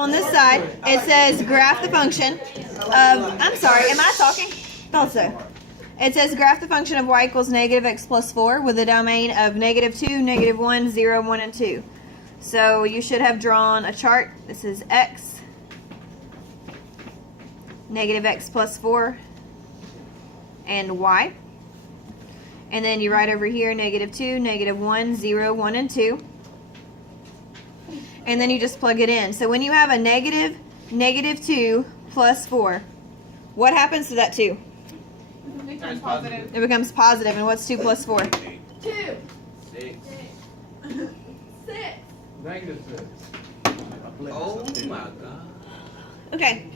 on this side, it says graph the function of, I'm sorry, am I talking? Thought so. It says graph the function of y equals negative x plus 4 with a domain of negative 2, negative 1, 0, 1, and 2. So you should have drawn a chart. This is x, negative x plus 4, and y. And then you write over here negative 2, negative 1, 0, 1, and 2. And then you just plug it in. So when you have a negative, negative 2 plus 4, what happens to that 2? It becomes positive. It becomes positive. And what's 2 plus 4? 2. 6. 6. Negative 6. Oh my God. Okay.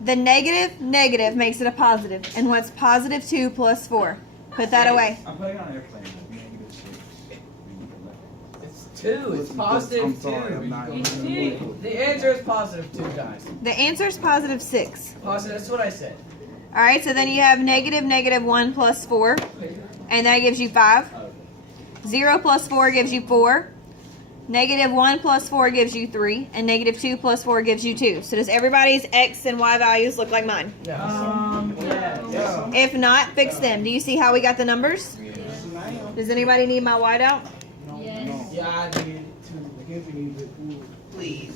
The negative, negative makes it a positive. And what's positive 2 plus 4? Put that away. I'm putting on airplane. Negative 6. It's 2. It's positive I'm sorry, 2. I'm not. It's 2. The answer is positive 2, guys. The answer is positive 6. Positive, that's what I said. All right, so then you have negative, negative 1 plus 4. And that gives you 5. 0 plus 4 gives you 4. Negative 1 plus 4 gives you 3. And negative 2 plus 4 gives you 2. So does everybody's x and y values look like mine? Yeah. If not, fix them. Do you see how we got the numbers? Does anybody need my whiteout? Yes. Yeah, I need it too. Please.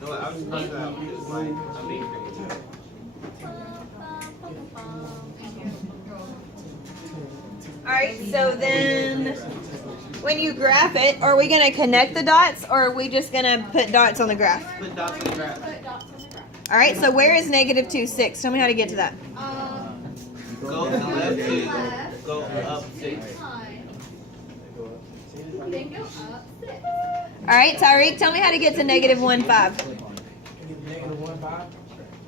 No, I was supposed to use mine. I'm being creative. Alright, so then when you graph it, are we going to connect the dots or are we just going to put dots on the graph? Put dots on the graph. Put dots on the graph. Alright, so where is negative 2, 6? Tell me how to get to that. Go to the left 2. Go up 6. Then go up 6. Alright, Tyreek, tell me how to get to negative 1, 5. Negative 1, 5.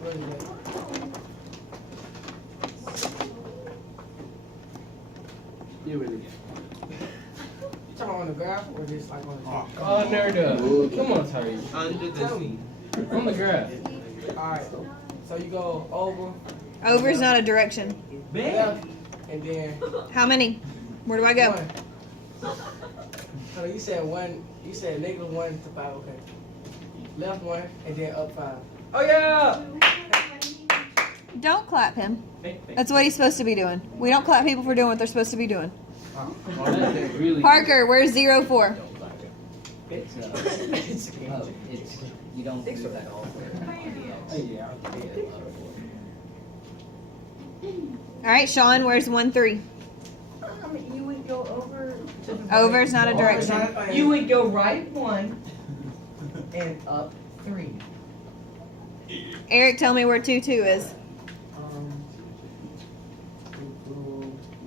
What is that? You talking on the graph or just like on the Under the. Come on, Tyree. Under the C. On the graph. Alright. So you go over, Over is not a direction. left, and then How many? Where do I go? 1. So you said 1, you said negative 1 to 5, okay. Left 1 and then up 5. Oh yeah. Don't clap him. That's what he's supposed to be doing. We don't clap people for doing what they're supposed to be doing. Oh, that's really. Parker, where's 0, 4? It's you don't do that all Alright, Sean, where's 1, 3? You would go over to the Over is not a direction. You would go right 1 and up 3. Eric, tell me where 2, 2 is. You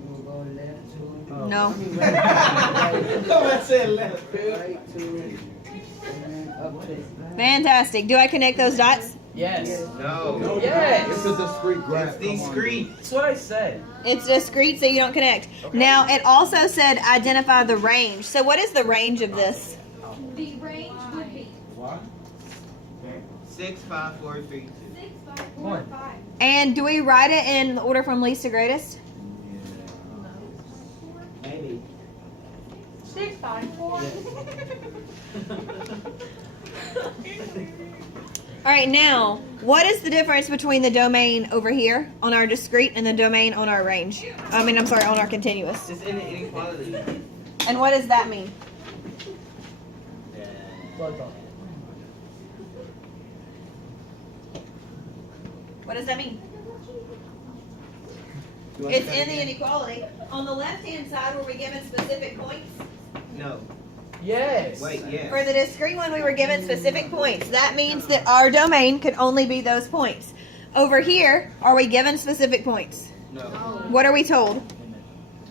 will go left 2. No. I said left. Right 2. And then up to. Fantastic. Do I connect those dots? Yes. No. Yes. It's a discrete graph. It's discrete. That's what I said. It's discrete, so you don't connect. Now, it also said identify the range. So what is the range of this? The range would be What? 6, 5, 4, 3, 2. 6, 5, 4, 1. 5. And do we write it in order from least to greatest? Maybe. 6, 5, 4. All right, now, what is the difference between the domain over here on our discrete and the domain on our range? I'm sorry, on our continuous. It's in the inequality. And what does that mean? What does that mean? It's in the inequality. On the left-hand side, were we given specific points? No. Yes. Wait, yes. For the discrete one, we were given specific points. That means that our domain could only be those points. Over here, are we given specific points? No. What are we told?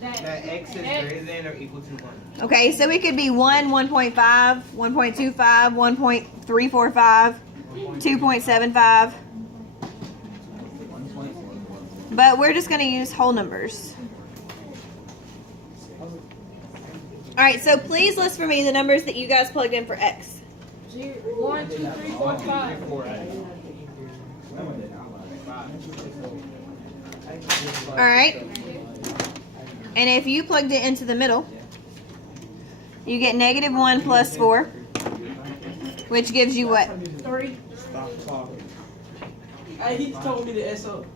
That x is greater than or equal to 1. Okay, so it could be 1, 1.5, 1.25, 1.345, 2.75. But we're just going to use whole numbers. All right, so please list for me the numbers that you guys plugged in for x. 1, 2, 3, 4, 5. All right. And if you plugged it into the middle, you get -1 plus 4 which gives you what? 3. Stop talking. Hey, he told me to S up.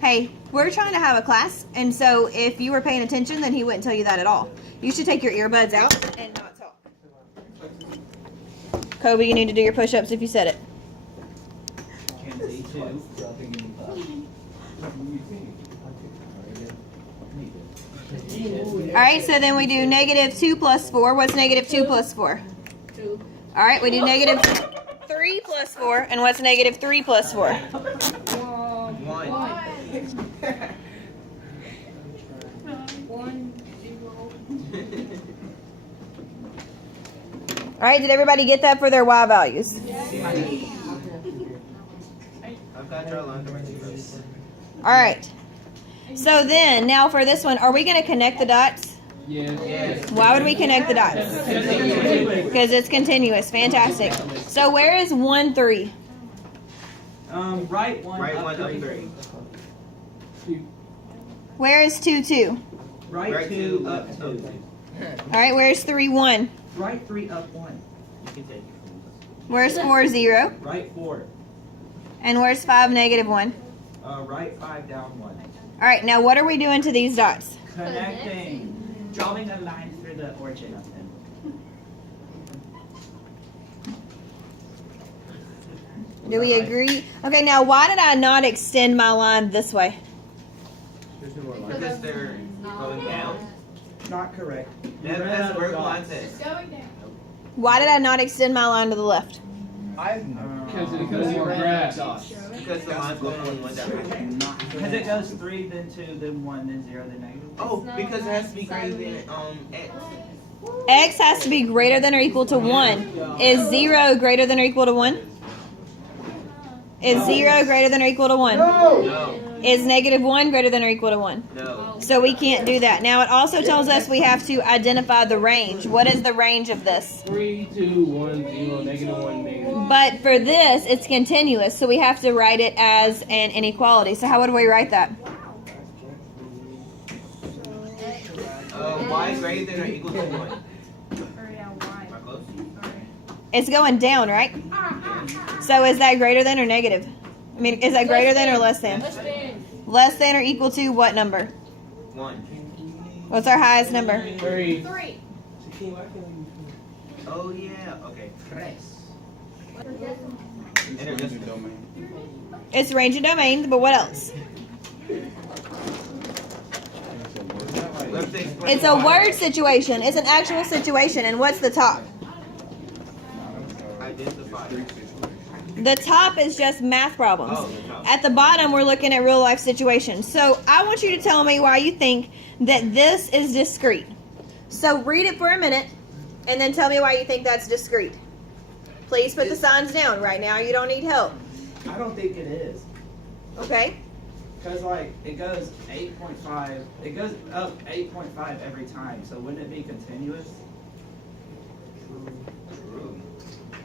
Hey, we're trying to have a class, and so if you were paying attention, then he wouldn't tell you that at all. You should take your earbuds out and not talk. Kobe, you need to do your push-ups if you said it. Kenzie, too. All right, so then we do negative 2 plus 4. What's negative 2 plus 4? 2. All right, we do negative 3 plus 4. And what's negative 3 plus 4? 1. 1, 0. All right, did everybody get that for their y values? I've got your line right here. All right. So then, now for this one, are we going to connect the dots? Yes. Why would we connect the dots? Because it's continuous. Fantastic. So where is 1, 3? Right one. Right up 1 up 3. 3. Where is 2, 2? Right 2 up 2. All right, where's 3, 1? Right 3 up 1. You can take it. Where's 4, 0? Right 4. And where's 5, negative 1? Right 5 down 1. All right, now what are we doing to these dots? Connecting. Drawing a line through the origin of them. Do we agree? Okay, now why did I not extend my line this way? Because they're going down. Not correct. That's a vertical line test. Going down. Why did I not extend my line to the left? Because of your graph. Because the line's going only one direction. Because it goes 3, then 2, then 1, then 0, then negative. Oh, because it has to be greater than X. X has to be greater than or equal to 1. Is 0 greater than or equal to 1? Is 0 greater than or equal to 1? No. Is negative 1 greater than or equal to 1? No. So we can't do that. Now it also tells us we have to identify the range. What is the range of this? 3, 2, 1, 0, negative 1, negative. But for this, it's continuous, so we have to write it as an inequality. So how would we write that? Y is greater than or equal to 1. Or yeah, Am Y. I close? It's going down, right? So is that greater than or negative? I mean, is that greater than or less than? Let's spin. Less than or equal to what number? 1. What's our highest number? 3. 3. Oh, yeah. Okay. Domain. It's range and domain, but what else? It's a word situation. It's an actual situation. And what's the top? Identify. The top is just math problems. Oh, the top. At the bottom, we're looking at real life situations. So I want you to tell me why you think that this is discrete. So read it for a minute, and then tell me why you think that's discrete. Please put the signs down right now. You don't need help. I don't think it is. Okay? Because, like, it goes 8.5. It goes up 8.5 every time. So wouldn't it be continuous? True.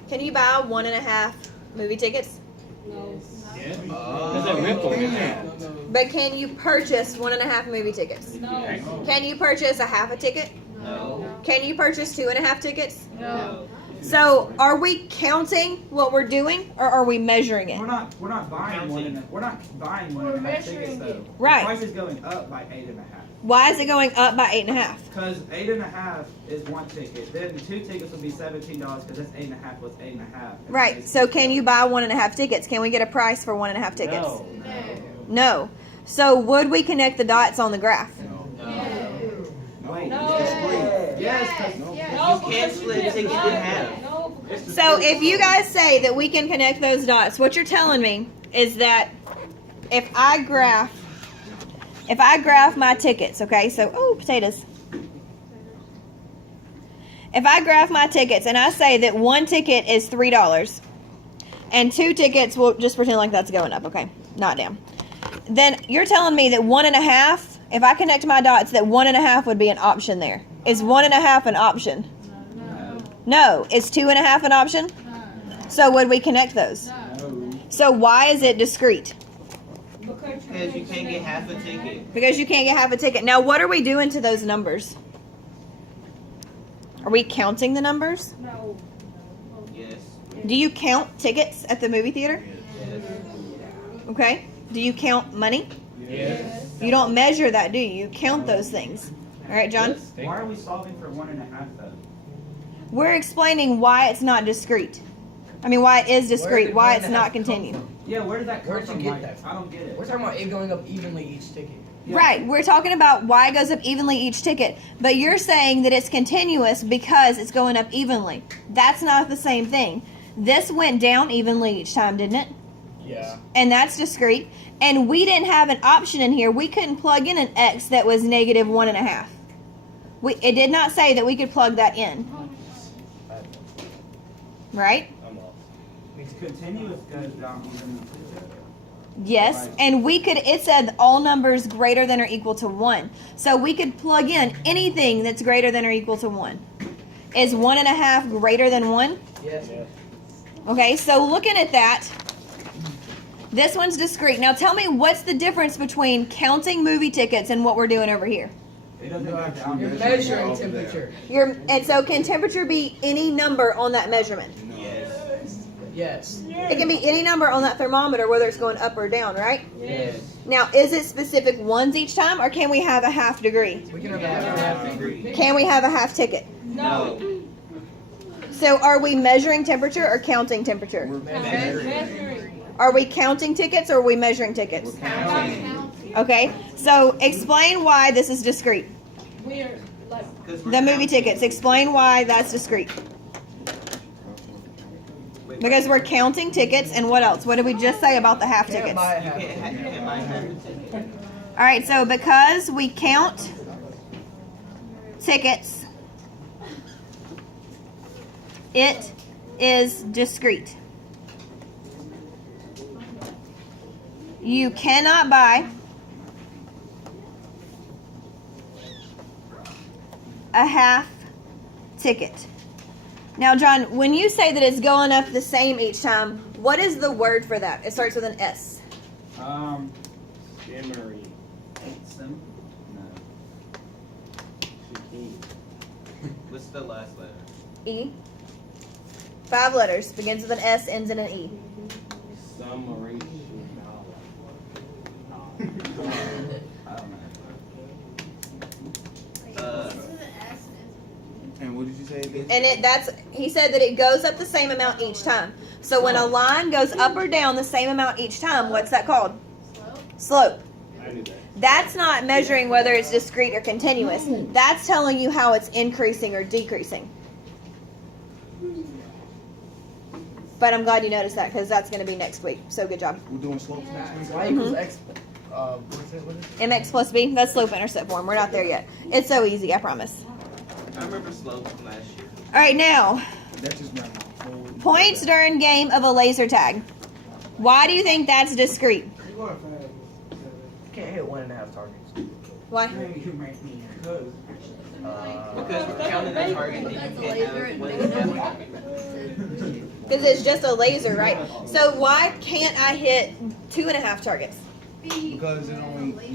Can you buy 1.5 movie tickets? No. Yeah. There's a ripple in there. But can you purchase 1.5 movie tickets? No. Can you purchase a half a ticket? No. Can you purchase 2.5 tickets? No. So are we counting what we're doing, or are we measuring it? We're not buying Counting. we're not buying We're 1.5 tickets measuring though. it. Right. The price is going up by 8.5. Why is it going up by 8.5? Because 8.5 is one ticket. Then the 2 tickets will be $17 because that's 8.5 plus 8.5. Right. So can you buy 1.5 tickets? Can we get a price for 1.5 tickets? No. No. So would we connect the dots on the graph? Wait. No. Yes. 'cause No, You can't split a ticket in half. No. So if you guys say that we can connect those dots, what you're telling me is that if I graph my tickets, okay, so, oh, potatoes. If I graph my tickets and I say that 1 ticket is $3 and 2 tickets, we'll just pretend like that's going up, okay, not down. Then you're telling me that 1.5, if I connect my dots, that 1.5 would be an option there. Is 1.5 an option? No. Is 2.5 an option? So would we connect those? So why is it discrete? Because you can't get half a ticket. Because you can't get half a ticket. Now what are we doing to those numbers? Are we counting the numbers? No. Yes. Do you count tickets at the movie theater? Yes. Okay. Do you count money? Yes. You don't measure that, do you? You count those things. All right, John? Why are we solving for 1.5 though? We're explaining why it's not discrete. I mean, why it is discrete, why it's not continued. Yeah, where did that come Where'd you from? get Mike? that from? I don't get it. We're talking about it going up evenly each ticket. Yeah. Right, we're talking about why it goes up evenly each ticket, but you're saying that it's continuous because it's going up evenly. That's not the same thing. This went down evenly each time, didn't it? Yeah. And that's discrete. And we didn't have an option in here. We couldn't plug in an x that was negative 1.5. It did not say that we could plug that in. Right? I'm lost. It's continuous goes down evenly. Yes, and we could, it said all numbers greater than or equal to 1. So we could plug in anything that's greater than or equal to 1. Is 1.5 greater than 1? Yes. Okay, so looking at that, this one's discrete. Now tell me what's the difference between counting movie tickets and what we're doing over here? It doesn't go down. You're measuring temperature. And so can temperature be any number on that measurement? Yes. It can be any number on that thermometer, whether it's going up or down, right? Yes. Now, is it specific ones each time, or can we have a half degree? We can have a half degree. Can we have a half ticket? No. So are we measuring temperature or counting temperature? Measuring. Are we counting tickets or are we measuring tickets? Okay, so explain why this is discrete. We're like. The movie tickets, explain why that's discrete. Because we're counting tickets, and what else? What did we just say about the half Can't tickets? buy a You half can't ticket. you can't buy half a ticket. All right, so because we count tickets, it is discrete. You cannot buy a half ticket. Now, John, when you say that it's going up the same each time, what is the word for that? It starts with an S. Shimmery. Sim? What's the last letter? E. 5 letters. Begins with an S, ends in an E. Summary. I don't know. And what did you say again? And he said that it goes up the same amount each time. So when a line goes up or down the same amount each time, what's that called? Slope. I knew that. That's not measuring whether it's discrete or continuous. That's telling you how it's increasing or decreasing. But I'm glad you noticed that because that's going to be next week. So good job. We're doing slopes next week. Y equals X. What's it? What is it? MX plus B, that's slope intercept form. We're not there yet. It's so easy, I promise. I remember slopes from last year. All right, now, That just ran my whole. points during game of a laser tag. Why do you think that's discrete? You can't hit 1.5 targets. Why? Because Because we're counting the target and you can't have one and a half target. Because it's just a laser, right? So why can't I hit 2.5 targets? Because you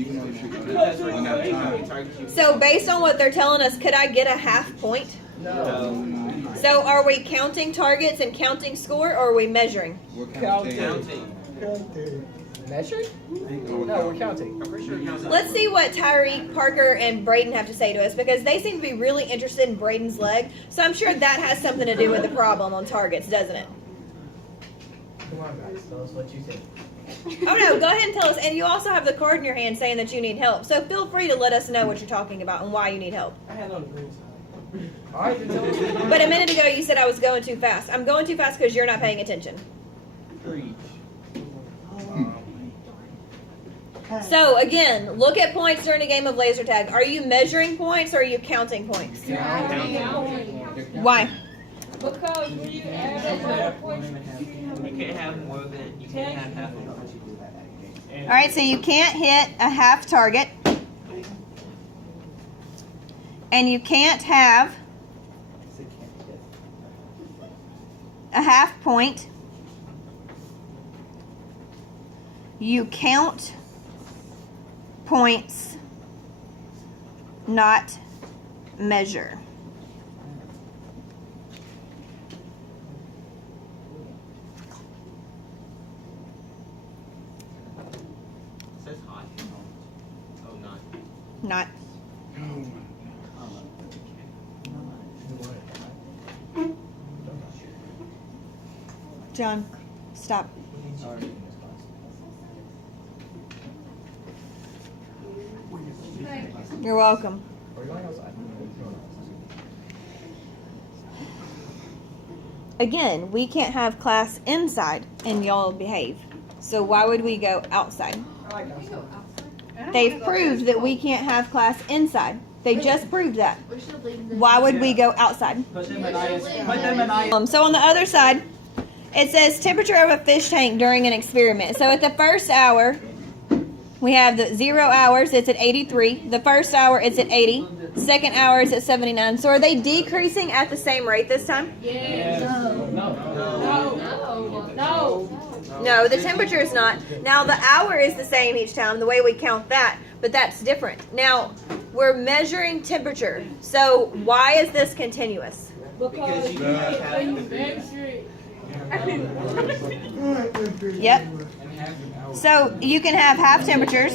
can only shoot two. Because we're counting how many targets you So based on what they're telling us, could I get a half point? No. So are we counting targets and counting score, or are we measuring? We're counting. Counting. Measuring? No, we're counting. I'm pretty sure you're counting. Let's see what Tyreek, Parker, and Braden have to say to us, because they seem to be really interested in Braden's leg. So I'm sure that has something to do with the problem on targets, doesn't it? Come on, guys. Tell us what you think. Oh no, go ahead and tell us. And you also have the card in your hand saying that you need help. So feel free to let us know what you're talking about and why you need help. I had on the green side. All right, then tell us. But a minute ago you said I was going too fast. I'm going too fast because you're not paying attention. Preach. So again, look at points during a game of laser tag. Are you measuring points or are you counting points? Why? Because when you add up other points, You can't have more than, you can't have half of it. All right, so you can't hit a half target. And you can't have a half point. You count points, not measure. not. John, stop. You're welcome. We're going outside. Again, we can't have class inside and y'all behave. So why would we go outside? I like outside. They've proved that we can't have class inside. They just proved that. We should leave this. Why would we go outside? Put them in ice, put them in ice. So on the other side, it says temperature of a fish tank during an experiment. So at the first hour, we have the 0 hours, it's at 83. The first hour, it's at 80. Second hour, it's at 79. So are they decreasing at the same rate this time? Yes. No. No. No, the temperature is not. Now the hour is the same each time, the way we count that, but that's different. Now, we're measuring temperature. So why is this continuous? Because you can't measure it. Yep. So you can have half temperatures.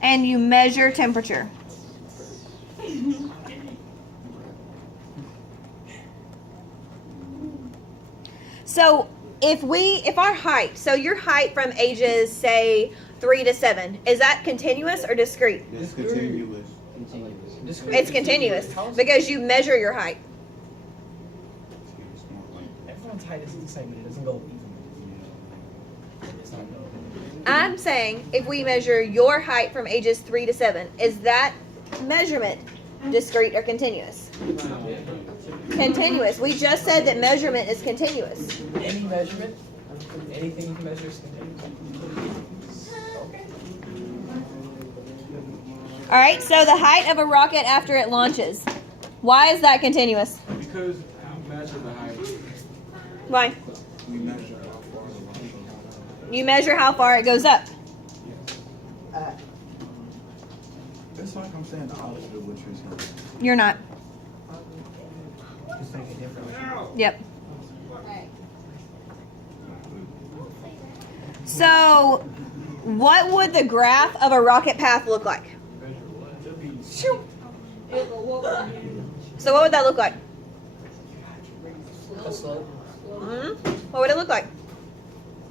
And you measure temperature. So if our height, so your height from ages say 3 to 7, is that continuous or discrete? It's continuous. It's continuous because you measure your height. Everyone's height is the same, but it doesn't go evenly. It's not go. I'm saying if we measure your height from ages 3 to 7, is that measurement discrete or continuous? Continuous. We just said that measurement is continuous. Any measurement, anything you can measure is continuous. All right, so the height of a rocket after it launches. Why is that continuous? Because you measure the height. Why? We measure how far the rocket. You measure how far it goes up. It's like I'm saying the opposite of what you're saying. You're not. Just think it differently. Yep. So, what would the graph of a rocket path look like? Shoo. So what would that look like? A slope. What would it look like?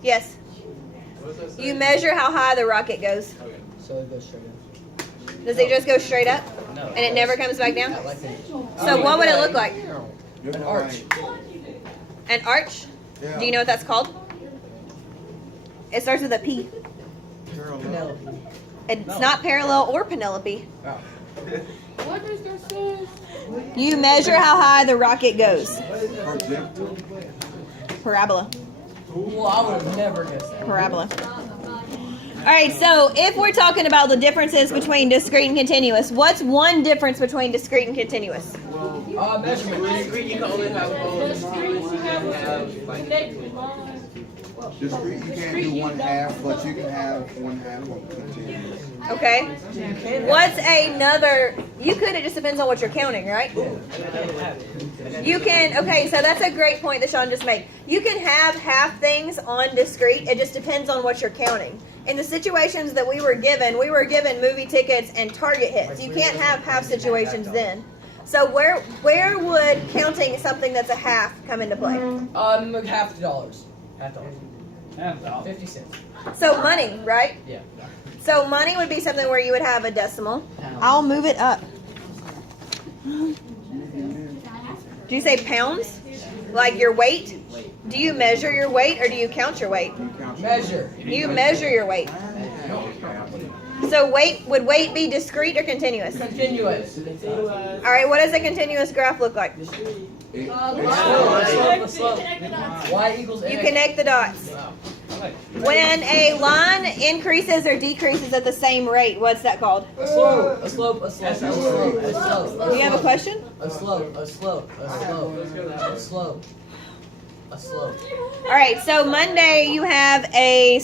Yes. You measure how high the rocket goes. So it goes straight up. Does it just go straight up? No. And it never comes back down? Not like that. So what would it look like? An arch. An arch? Yeah. Do you know what that's called? It starts with a P. Parallel. Penelope. It's not parallel or Penelope. Oh. What does that say? You measure how high the rocket goes. Projectile. Parabola. Well, I would have never guessed that. Parabola. All right, so if we're talking about the differences between discrete and continuous, what's one difference between discrete and continuous? Measurement. Discrete, you can only have The streets you have like connected lines. Discrete, you can't do one half, but you can have one half of continuous. Okay. What's another? You could. It just depends on what you're counting, right? You can. Okay, so that's a great point that Sean just made. You can have half things on discrete. It just depends on what you're counting. In the situations that we were given movie tickets and Target hits. You can't have half situations then. So where would counting something that's a half come into play? $half dollars. $half. 50 cents. So money, right? Yeah. So money would be something where you would have a decimal. I'll move it up. Do you say pounds? Like your weight? Do you measure your weight or do you count your weight? Measure. You measure your weight. So would weight be discrete or continuous? Continuous. All right, what does a continuous graph look like? A slope. Y equals You X. connect the dots. When a line increases or decreases at the same rate, what's that called? A slope. A slope. A slope. A slope. A slope. Do you have a question? A slope. A slope. A slope. A slope. A slope. All right, so Monday you have a